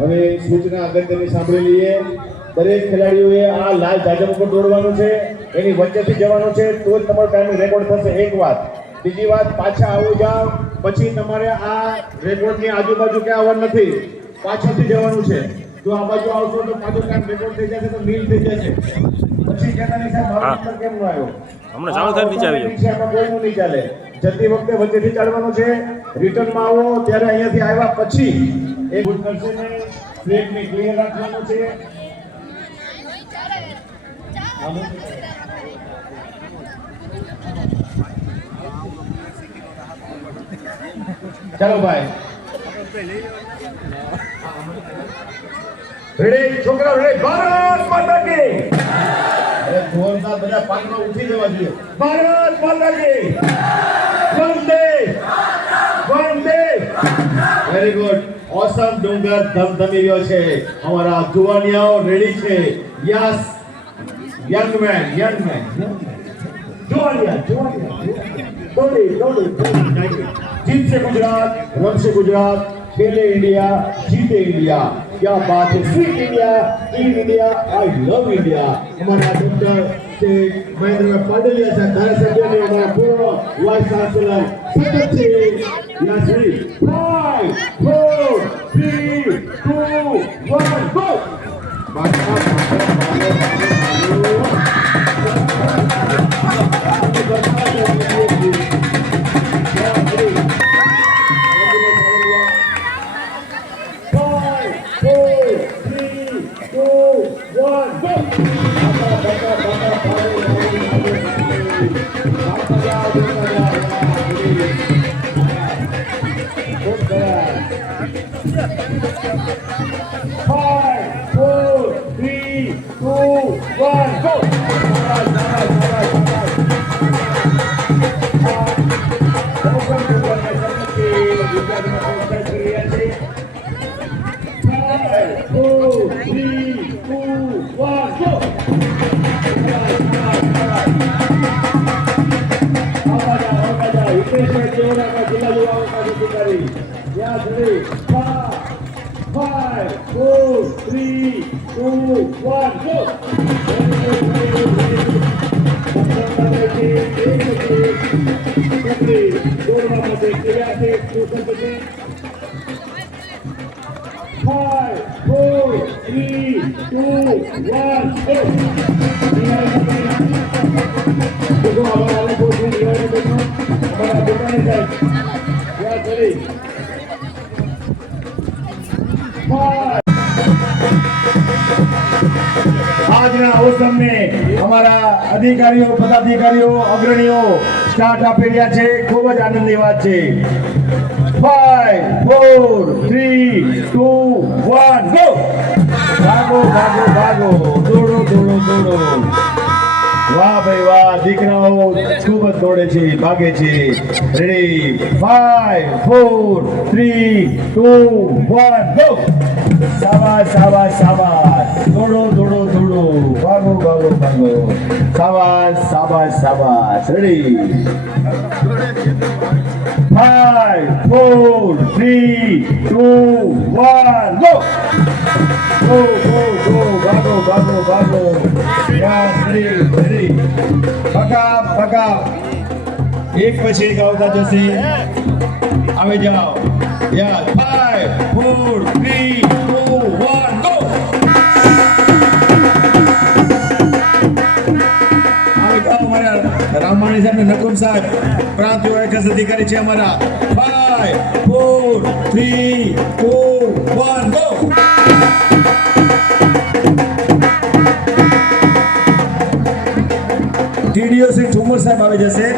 હવે સૂચના અગત્યની સાંભળી લઈએ. દરેક ખેલાડીઓએ આ લાલ જાજમ ઉપર દોડવાનું છે, એની વચ્ચેથી જવાનું છે, તો જ તમારો ટાઈમિંગ રેકોર્ડ થશે. એક વાત. બીજી વાત, પાછા આવો જાવ પછી તમારે આ રેકોર્ડની આજુબાજુ ક્યાં આવવાનું નથી, પાછળથી જવાનું છે. જો આ બાજુ આવશો તો પાછો ટાઈમ રેકોર્ડ થઈ જશે, તો મિલ થઈ જશે. પછી કહેતા સાહેબ મારો નંબર કેમ ન આવ્યો, હમણાં ચાલુ થાય નીચે આવી જાવ, કોઈનું નહીં ચાલે. જતી વખતે વચ્ચેથી ચાલવાનું છે. રિટર્નમાં આવો ત્યારે અહીંયાથી આવ્યા પછી એક ભૂલ કરશે ને, બ્રેકને ક્લિયર રાખવાનું છે. ચાલો ભાઈ, રેડી છોકરાઓ, રેડી. ભારત માતા કી. અરે જોરદાર, બધા પાંચમાં ઉઠી જવા જોઈએ. ભારત માતા કી. વંદે વંદે. Very good. ઓસમ. ડુંગર ધમધમી રહ્યો છે. અમારા જુવાનિયાઓ રેડી છે. Yes, young man, young man. જુવાનિયા, જુવાનિયા. દોડી. જીતશે ગુજરાત, રમશે ગુજરાત. खेले इंडिया, जीते इंडिया. क्या बात है. Sweet India, in India, I love India. हमारा डॉक्टर से महेंद्र पांडेलिया साहब, धारासभ्य ने हमारा पूर्व वाइस चांसलर सतत से याश्री 5 4 3 2 1 गो. આજના અવસર ને અમારા અધિકારીઓ, પદાધિકારીઓ, અગ્રણીઓ સ્ટાર્ટ આપી રહ્યા છે. ખૂબ જ આનંદની વાત છે. 5 4 3 2 1 ગો. ભાગો ભાગો ભાગો, દોડો દોડો દોડો. વાહ ભાઈ વાહ, દીકરાઓ ખૂબ જ દોડે છે, ભાગે છે. રેડી. 5 4 3 2 1 ગો. શાબાશ શાબાશ શાબાશ. દોડો દોડો દોડો, ભાગો ભાગો ભાગો. શાબાશ શાબાશ શાબાશ. Ready. 5 4 3 2 1 go. Go go go. ભાગો ભાગો ભાગો. Yes, ready. પકા પકા. એક પછી એક આવતા જશે. આવી જાઓ. યસ. 5 4 3 2 1 ગો. આવી જાઓ. અમારા રામાણી સાહેબ ને નકુમ સાહેબ પ્રાંત વિકાસ અધિકારી છે અમારા. 5 4 3 2 1 ગો. ટીડીઓ શ્રી ઠુમર સાહેબ આવી જશે.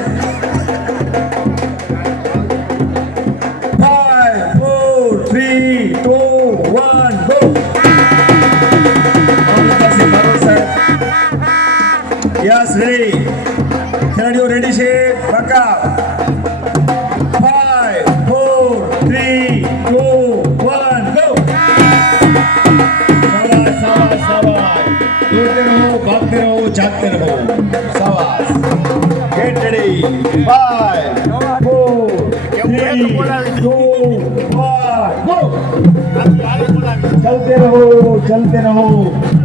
5 4 3 2 1 ગો. Yes, ready. ખેલાડીઓ રેડી છે. પક્કા. 5 4 3 2 1 go चलते रहो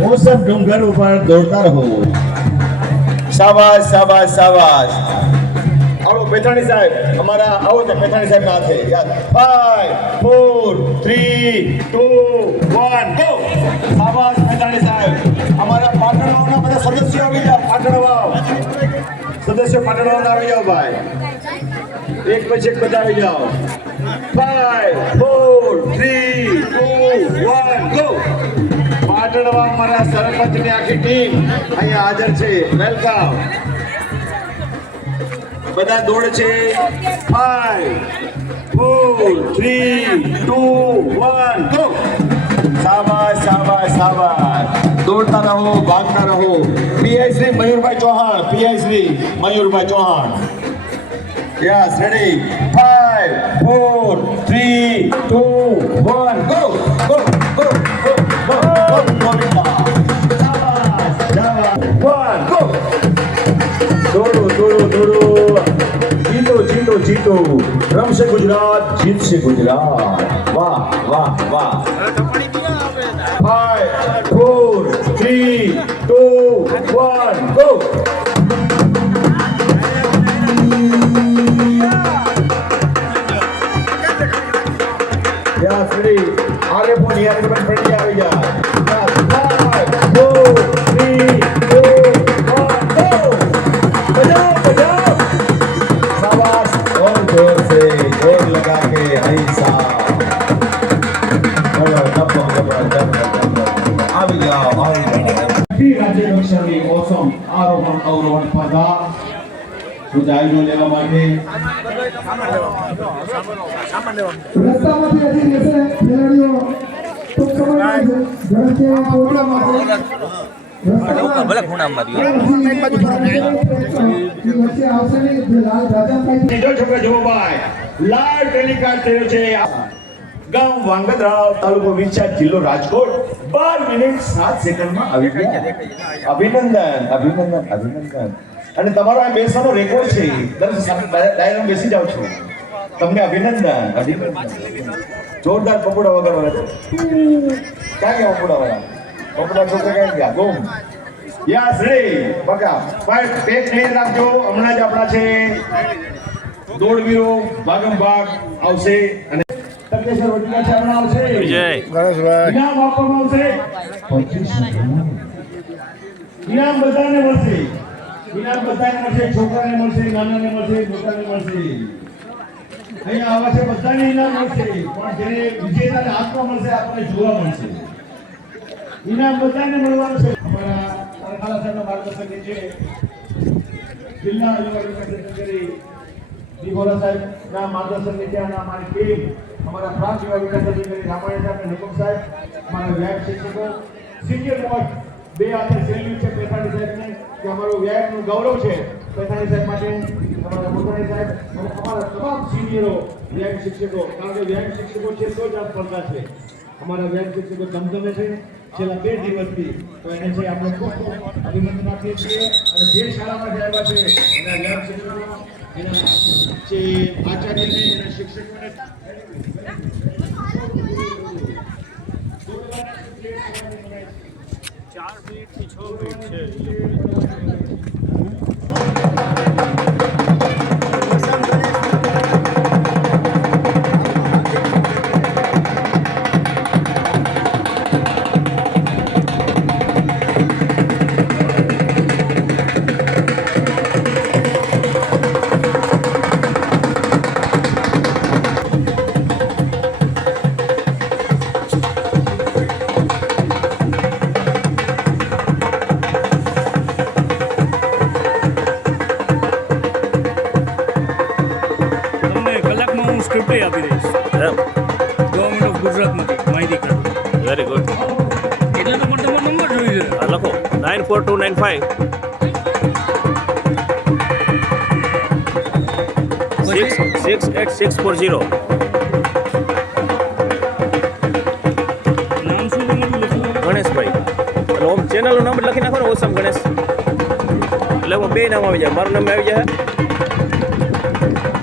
ओसम डूंगर ऊपर दौड़ता रहो शाबाश शाबाश शाबाश आओ पेथाणी साहब हमारा आओ तो पेथाणी साहब ना थे यार 5 4 3 2 1 गो शाबाश पेथाणी साहब हमारा पाटणवाना બધા સદસ્યો આવી જાઓ પાટણવા સદસ્યો પાટણવાના આવી જાઓ ભાઈ એક પછી એક બધા આવી જાઓ 5 4 3 2 1 ગો પાટણવા અમારા સરપંચની આખી ટીમ અહીંયા હાજર છે વેલકમ બધા દોડ છે 5 4 3 2 1 ગો શાબાશ શાબાશ શાબાશ દોડતા રહો ભાગતા રહો PI Shri Mayurbhai Chauhan PI Shri Mayurbhai Chauhan yes ready 5 4 3 2 1 go go go go go Govinda શાબાશ શાબાશ 1 ગો દોડો દોડો દોડો જીતો જીતો જીતો રમશે ગુજરાત જીતશે ગુજરાત વાહ વાહ વાહ 5 4 3 2 1 go યા શ્રી આગે બોલ યાર કે ફરી આવી જા 5 4 3 2 1 go बजाओ बजाओ शाबाश और जोर से जोर लगा के ऐसा આવી જાઓ રાજ્ય કક્ષાની ઓસમ આરોહણ અવરોહણ સ્પર્ધા ઉજાયનો લેવા માટે રસ્તામાંથી હજી જશે ખેલાડીઓ ટૂંક સમયમાં ઝડપથી પહોંચવા માટે ભલે ખૂણામાં જો છોકરા જો ભાઈ લાઈવ ટેલિકાસ્ટ થયો છે ગામ વાંગદરાવ તાલુકો વિછા જિલ્લો રાજકોટ 12 મિનિટ 7 સેકન્ડમાં આવી ગયા અભિનંદન અભિનંદન અભિનંદન અને તમારો આ બેસવાનો રેકોર્ડ છે ડાયરામાં બેસી જાવ છો તમને અભિનંદન અભિનંદન જોરદાર પકોડા વગાડવાના ક્યાં ગયા પકોડા વાળા પકોડા છોકરા ક્યાં ગયા ગુમ યસ રે બકા ભાઈ પેક ક્લિયર રાખજો હમણાં જ આપણા છે દોડવીરો ભાગમ ભાગ આવશે અને તકેસર વટીકા ચારણા આવશે વિજય ગણેશભાઈ ઇનામ આપવામાં આવશે 25 ઇનામ બધાને મળશે ઇનામ બધાને મળશે છોકરાને મળશે નાનાને મળશે મોટાને મળશે અહીંયા આવા છે બધાને ઇનામ મળશે પણ જેને વિજેતાને હાથમાં મળશે આપણને જોવા મળશે ઇનામ બધાને મળવાનું છે અમારા તરખાલા સાહેબના માર્ગદર્શન નીચે જિલ્લા અધિકારી કચેરી દીપોલા સાહેબના માર્ગદર્શન નીચે અને અમારી ટીમ हमारा प्रांत विभाग विकास अधिकारी रामायण साहब ने हुकुम साहब हमारा व्यायाम शिक्षको सिनियर मोस्ट બે હાથે સેલ્યુટ છે પેથાણી સાહેબને કે અમારો વ્યાયામનું ગૌરવ છે પેથાણી સાહેબ માટે અમારા મોટાણી સાહેબ અને અમારા તમામ સિનિયરો વ્યાયામ શિક્ષકો કારણ કે વ્યાયામ શિક્ષકો છે તો જ આ સ્પર્ધા છે અમારા વ્યાયામ શિક્ષકો ધમધમે છે છેલ્લા 2 દિવસથી તો એને છે આપણે ખૂબ ખૂબ અભિનંદન આપીએ છીએ અને જે શાળામાં આવ્યા છે એના વ્યાયામ શિક્ષકો એના જે આચાર્યને એના શિક્ષકોને 4 મિનિટ થી 6 મિનિટ છે સ્ક્રિપ્ટ આપી દઈશ ગવર્મેન્ટ ઓફ ગુજરાતમાંથી માહિતી કાર્ડ વેરી ગુડ એટલે તો પણ તમારો નંબર જોઈએ છે લખો 94295 68640 નામ શું તમારું લખો ગણેશભાઈ એટલે ઓમ ચેનલનો નંબર લખી નાખો ને ઓસમ ગણેશ એટલે એમાં બે નામ આવી જાય મારું નામ આવી જાય છે